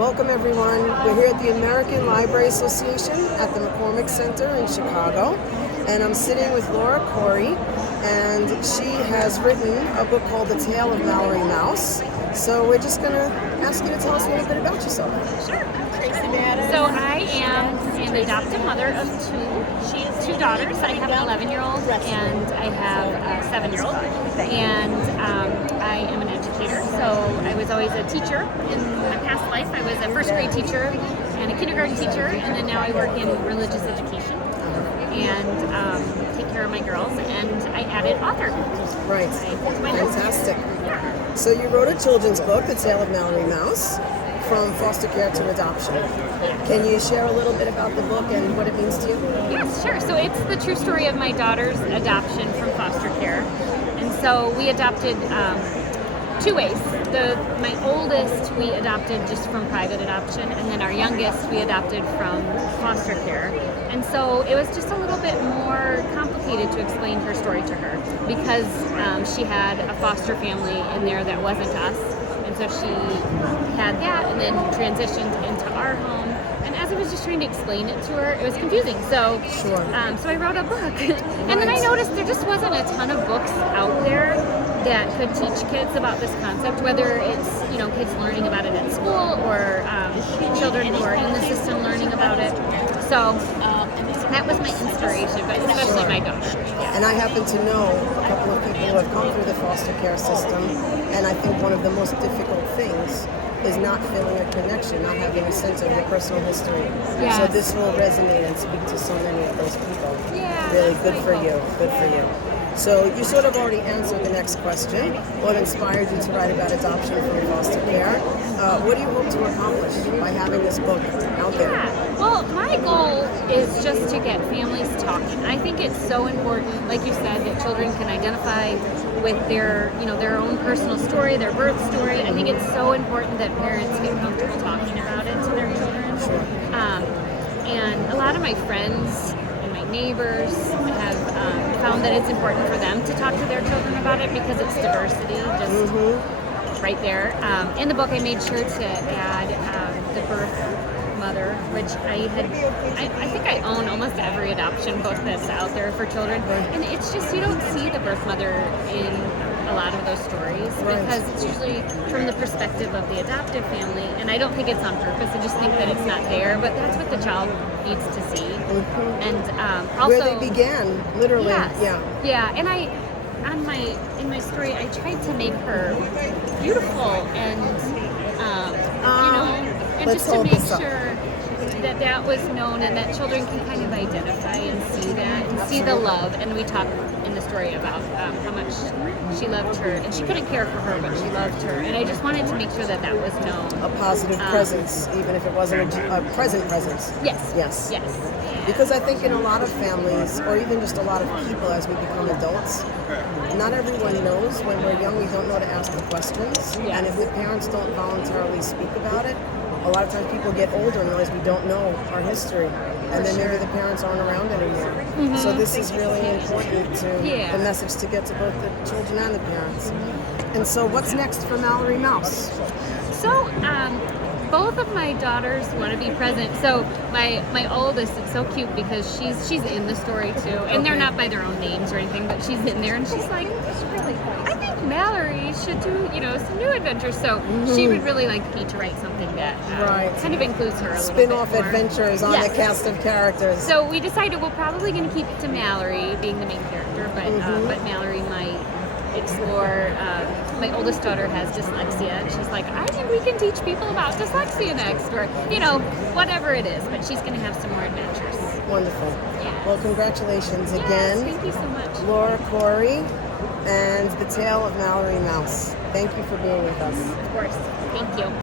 Welcome everyone. We're here at the American Library Association at the McCormick Center in Chicago, and I'm sitting with Laura Khoury, and she has written a book called The Tale of Mallory Mouse. So we're just going to ask you to tell us a little bit about yourself. Sure. So I am an adoptive mother of two daughters. I have an 11-year-old and I have a 7-year-old. And I am an educator. So I was always a teacher. In my past life, I was a first grade teacher and a kindergarten teacher. And then now I work in religious education and take care of my girls. And I added author. Right. Fantastic. Yeah. So you wrote a children's book, The Tale of Mallory Mouse, from foster care to adoption. Can you share a little bit about the book and what it means to you? Yes, sure. So it's the true story of my daughter's adoption from foster care. And so we adopted two ways. My oldest we adopted just from private adoption, and then our youngest we adopted from foster care. And so it was just a little bit more complicated to explain her story to her because she had a foster family in there that wasn't us. And so she had that and then transitioned into our home. And as I was just trying to explain it to her, it was confusing. So, so I wrote a book. And then I noticed there just wasn't a ton of books out there that could teach kids about this concept, whether it's, kids learning about it at school or children who are in the system learning about it. So that was my inspiration, but especially my daughter. And I happen to know a couple of people who have come through the foster care system, and I think one of the most difficult things is not feeling a connection, not having a sense of your personal history. Yes. So this will resonate and speak to so many of those people. Yeah, really good for you. Good for you. So you sort of already answered the next question. What inspired you to write about adoption from foster care? What do you hope to accomplish by having this book out there? Yeah. Well, my goal is just to get families talking. I think it's so important, like you said, that children can identify with their own personal story, their birth story. I think it's so important that parents get comfortable talking about it to their children. Sure. And a lot of my friends and my neighbors have found that it's important for them to talk to their children about it because it's diversity, just right there. In the book, I made sure to add the birth mother, which I think I own almost every adoption book that's out there for children. And it's just, you don't see the birth mother in a lot of those stories because it's usually from the perspective of the adoptive family. And I don't think it's on purpose. I just think that it's not there, but that's what the child needs to see. And also where they began, literally. Yes, yeah. And in my story, I tried to make her beautiful and and just to make sure that was known and that children can kind of identify and see that and see the love. And we talk in the story about how much she loved her, and she couldn't care for her, but she loved her. And I just wanted to make sure that was known. A positive presence, even if it wasn't a present presence. Yes. Yes. Yes. Because I think in a lot of families, or even just a lot of people as we become adults, not everyone knows. When we're young, we don't know to ask the questions. Yes. And if the parents don't voluntarily speak about it, a lot of times people get older and realize we don't know our history. And then maybe the parents aren't around anymore. So this is really important to the message to get to both the children and the parents. And so what's next for Mallory Mouse? So, both of my daughters want to be present. So my oldest, it's so cute because she's in the story too, and they're not by their own names or anything, but she's in there, and she's like, I think Mallory should do some new adventures. So she would really like me to write something that kind of includes her a little bit Spin-off more. adventures on the cast of characters. So we decided we're probably going to keep it to Mallory being the main character, but Mallory might explore. My oldest daughter has dyslexia, and she's like, I think we can teach people about dyslexia next, or whatever it is. But she's going to have some more adventures. Wonderful. Yeah. Well, congratulations again. Thank you so much. Laura Khoury and The Tale of Mallory Mouse. Thank you for being with us. Of course. Thank you.